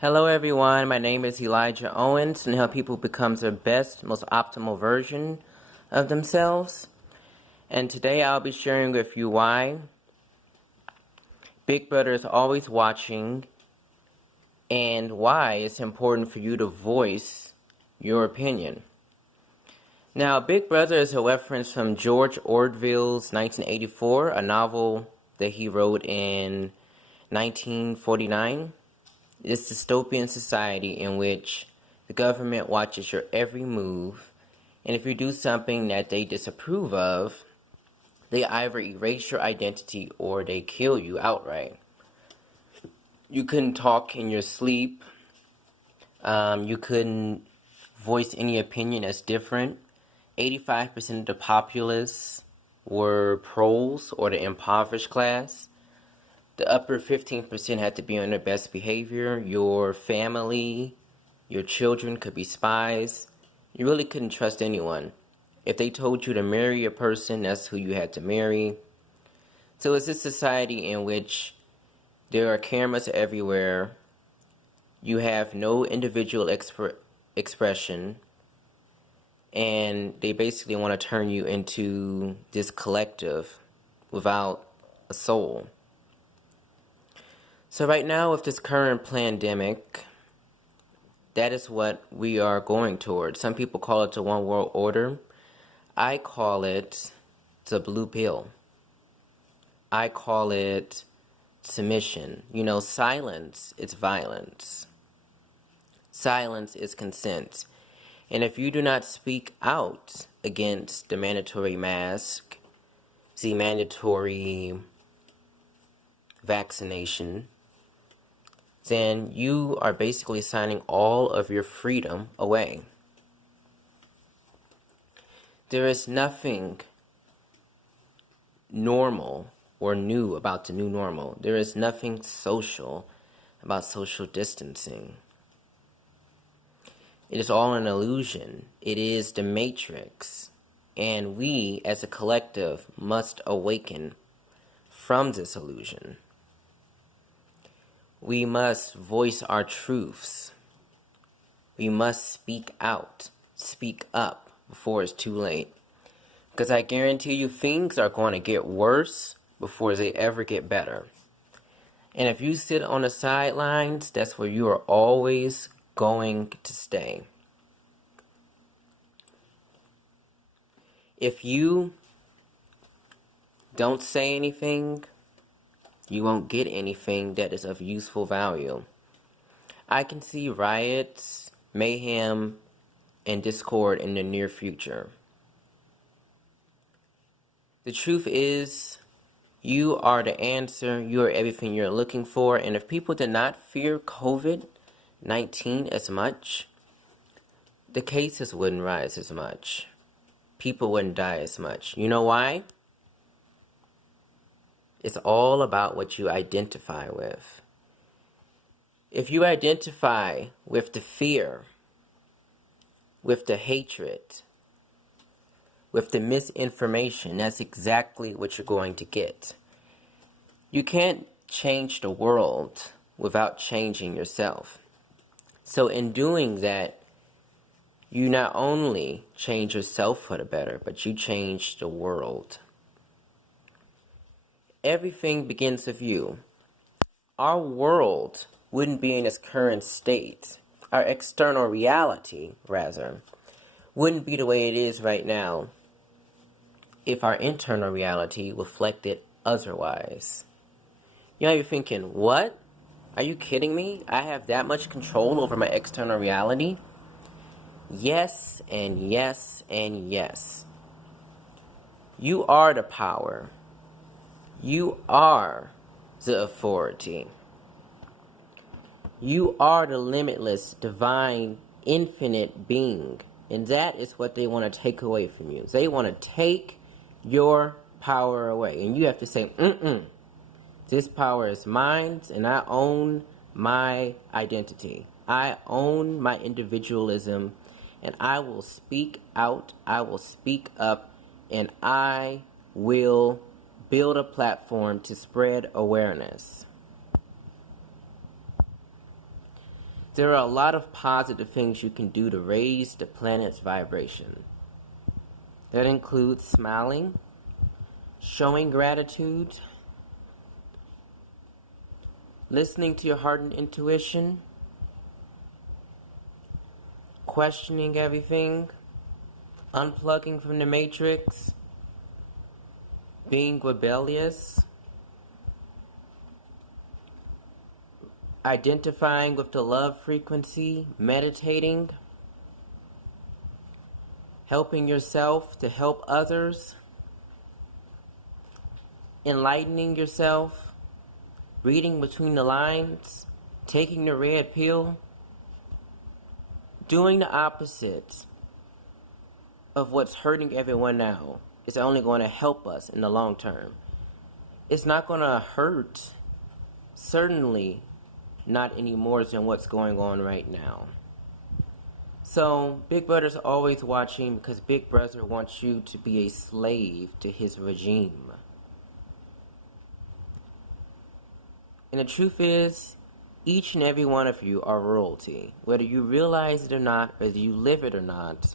Hello everyone, my name is Elijah Owens and help people become their best, most optimal version of themselves. And today I'll be sharing with you why Big Brother is always watching and why it's important for you to voice your opinion. Now, Big Brother is a reference from George Orwell's 1984, a novel that he wrote in 1949. It's a dystopian society in which the government watches your every move, and if you do something that they disapprove of, they either erase your identity or they kill you outright. You couldn't talk in your sleep. You couldn't voice any opinion that's different. 85% of the populace were Proles, or the impoverished class. The upper 15% had to be on their best behavior. Your family, your children could be spies. You really couldn't trust anyone. If they told you to marry a person, that's who you had to marry. So it's this society in which there are cameras everywhere. You have no individual expression. And they basically want to turn you into this collective without a soul. So right now with this current plandemic, that is what we are going towards. Some people call it the one world order. I call it the blue pill. I call it submission. Silence is violence. Silence is consent. And if you do not speak out against the mandatory mask, the mandatory vaccination, then you are basically signing all of your freedom away. There is nothing normal or new about the new normal. There is nothing social about social distancing. It is all an illusion. It is the matrix. And we, as a collective, must awaken from this illusion. We must voice our truths. We must speak out, speak up before it's too late. Because I guarantee you things are going to get worse before they ever get better. And if you sit on the sidelines, that's where you are always going to stay. If you don't say anything, you won't get anything that is of useful value. I can see riots, mayhem, and discord in the near future. The truth is, you are the answer. You are everything you're looking for. And if people did not fear COVID-19 as much, the cases wouldn't rise as much. People wouldn't die as much. You know why? It's all about what you identify with. If you identify with the fear, with the hatred, with the misinformation, that's exactly what you're going to get. You can't change the world without changing yourself. So in doing that, you not only change yourself for the better, but you change the world. Everything begins with you. Our world wouldn't be in its current state. Our external reality, rather, wouldn't be the way it is right now if our internal reality reflected otherwise. You're thinking, what? Are you kidding me? I have that much control over my external reality? Yes, and yes, and yes. You are the power. You are the authority. You are the limitless, divine, infinite being. And that is what they want to take away from you. They want to take your power away. And you have to say, this power is mine, and I own my identity. I own my individualism, and I will speak out, I will speak up, and I will build a platform to spread awareness. There are a lot of positive things you can do to raise the planet's vibration. That includes smiling, showing gratitude, listening to your heart and intuition, questioning everything, unplugging from the matrix, being rebellious, identifying with the love frequency, meditating, helping yourself to help others, enlightening yourself, reading between the lines, taking the red pill, doing the opposite of what's hurting everyone now is only going to help us in the long term. It's not going to hurt, certainly not any more than what's going on right now. So Big Brother's always watching because Big Brother wants you to be a slave to his regime. And the truth is, each and every one of you are royalty. Whether you realize it or not, whether you live it or not,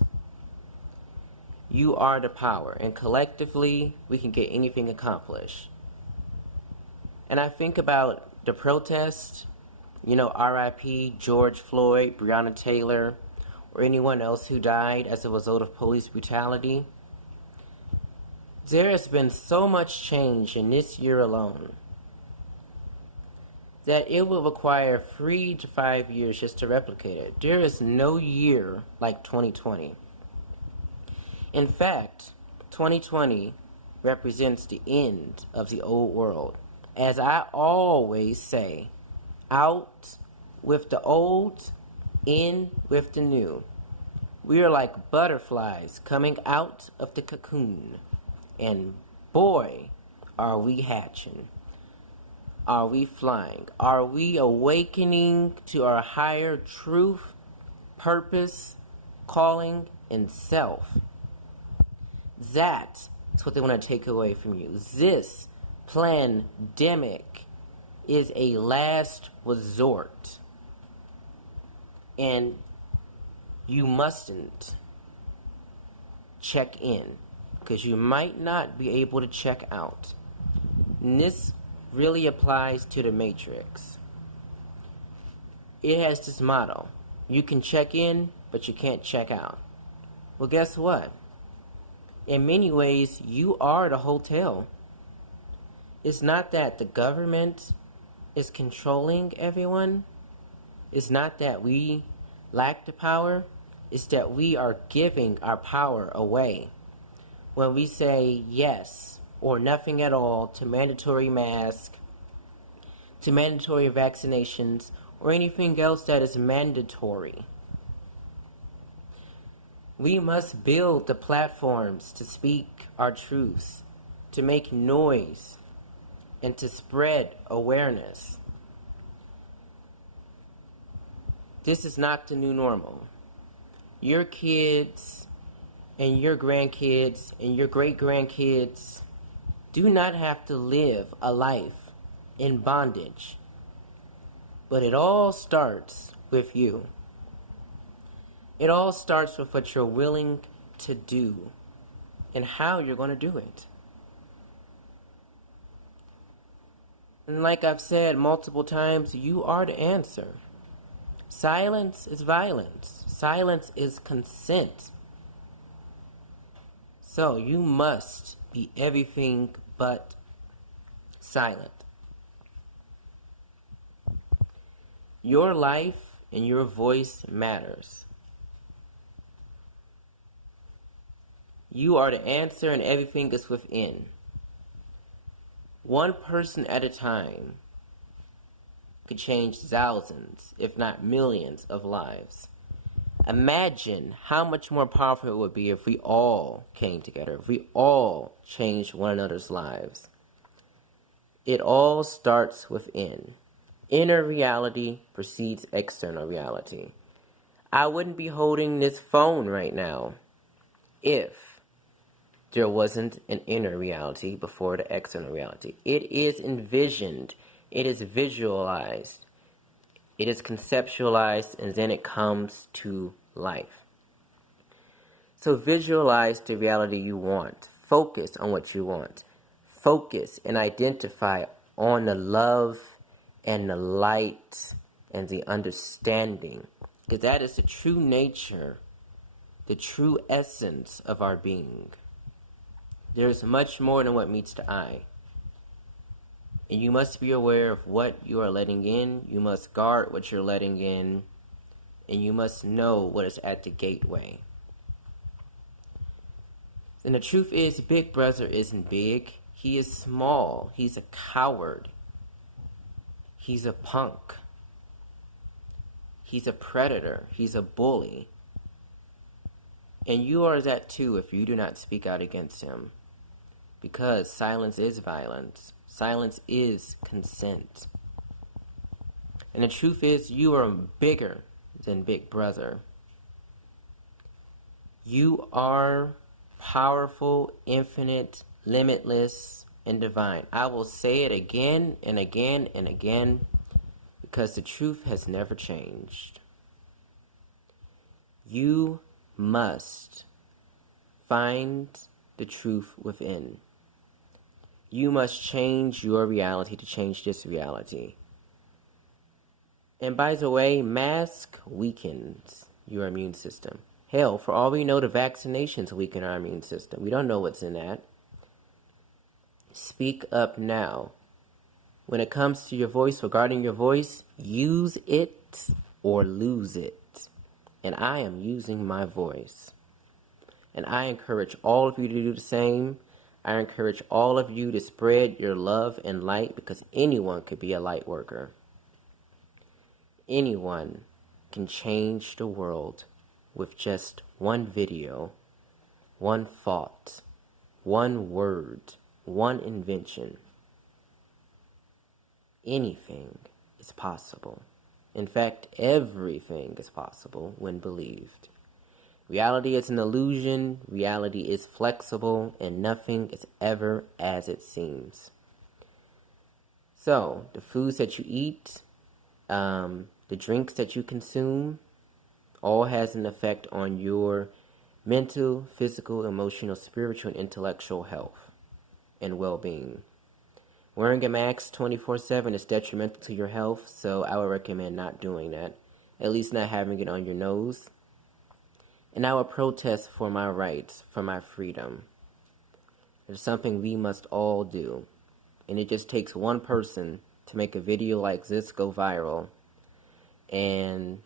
you are the power. And collectively, we can get anything accomplished. And I think about the protest, R.I.P. George Floyd, Breonna Taylor, or anyone else who died as a result of police brutality. There has been so much change in this year alone that it will require 3 to 5 years just to replicate it. There is no year like 2020. In fact, 2020 represents the end of the old world. As I always say, out with the old, in with the new. We are like butterflies coming out of the cocoon. And boy, are we hatching. Are we flying? Are we awakening to our higher truth, purpose, calling, and self? That's what they want to take away from you. This plandemic is a last resort. And you mustn't check in, because you might not be able to check out. And this really applies to the Matrix. It has this motto: you can check in, but you can't check out. Well, guess what? In many ways, you are the hotel. It's not that the government is controlling everyone. It's not that we lack the power. It's that we are giving our power away when we say yes or nothing at all to mandatory masks, to mandatory vaccinations, or anything else that is mandatory. We must build the platforms to speak our truths, to make noise, and to spread awareness. This is not the new normal. Your kids and your grandkids and your great-grandkids do not have to live a life in bondage. But it all starts with you. It all starts with what you're willing to do and how you're going to do it. And like I've said multiple times, you are the answer. Silence is violence. Silence is consent. So you must be everything but silent. Your life and your voice matters. You are the answer and everything is within. One person at a time could change thousands, if not millions, of lives. Imagine how much more powerful it would be if we all came together, if we all changed one another's lives. It all starts within. Inner reality precedes external reality. I wouldn't be holding this phone right now if there wasn't an inner reality before the external reality. It is envisioned. It is visualized. It is conceptualized and then it comes to life. So visualize the reality you want. Focus on what you want. Focus and identify on the love and the light and the understanding. Because that is the true nature, the true essence of our being. There is much more than what meets the eye. And you must be aware of what you are letting in. You must guard what you're letting in. And you must know what is at the gateway. And the truth is, Big Brother isn't big. He is small. He's a coward. He's a punk. He's a predator. He's a bully. And you are that too if you do not speak out against him. Because silence is violence. Silence is consent. And the truth is, you are bigger than Big Brother. You are powerful, infinite, limitless, and divine. I will say it again and again and again because the truth has never changed. You must find the truth within. You must change your reality to change this reality. And by the way, mask weakens your immune system. Hell, for all we know, the vaccinations weaken our immune system. We don't know what's in that. Speak up now. When it comes to your voice, regarding your voice, use it or lose it. And I am using my voice. And I encourage all of you to do the same. I encourage all of you to spread your love and light because anyone could be a light worker. Anyone can change the world with just one video, one thought, one word, one invention. Anything is possible. In fact, everything is possible when believed. Reality is an illusion, reality is flexible, and nothing is ever as it seems. So, the foods that you eat, the drinks that you consume, all has an effect on your mental, physical, emotional, spiritual, and intellectual health and well-being. Wearing a mask 24/7 is detrimental to your health, so I would recommend not doing that. At least not having it on your nose. And I would protest for my rights, for my freedom. It's something we must all do. And it just takes one person to make a video like this go viral and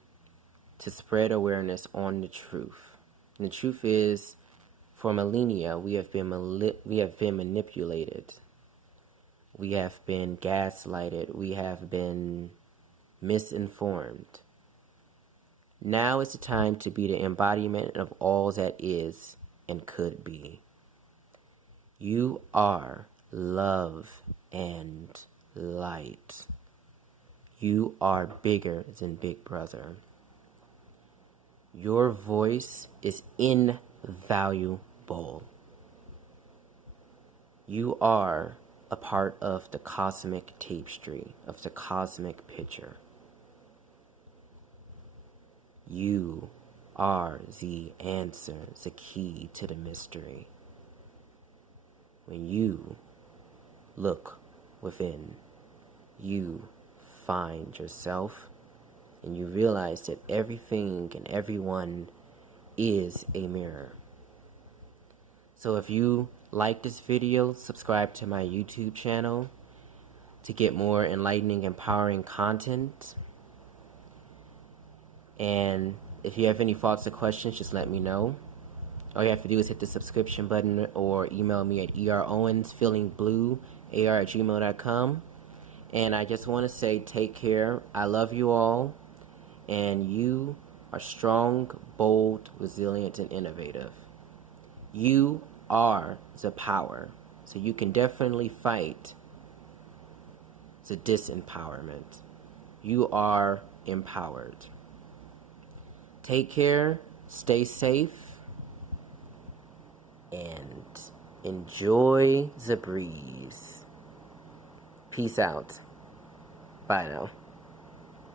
to spread awareness on the truth. And the truth is, for millennia, we have been manipulated. We have been gaslighted. We have been misinformed. Now is the time to be the embodiment of all that is and could be. You are love and light. You are bigger than Big Brother. Your voice is invaluable. You are a part of the cosmic tapestry, of the cosmic picture. You are the answer, the key to the mystery. When you look within, you find yourself and you realize that everything and everyone is a mirror. So if you like this video, subscribe to my YouTube channel to get more enlightening, empowering content. And if you have any thoughts or questions, just let me know. All you have to do is hit the subscription button or email me at erowensfeelingblue@gmail.com. And I just want to say, take care. I love you all. And you are strong, bold, resilient, and innovative. You are the power. So you can definitely fight the disempowerment. You are empowered. Take care, stay safe, and enjoy the breeze. Peace out. Bye now.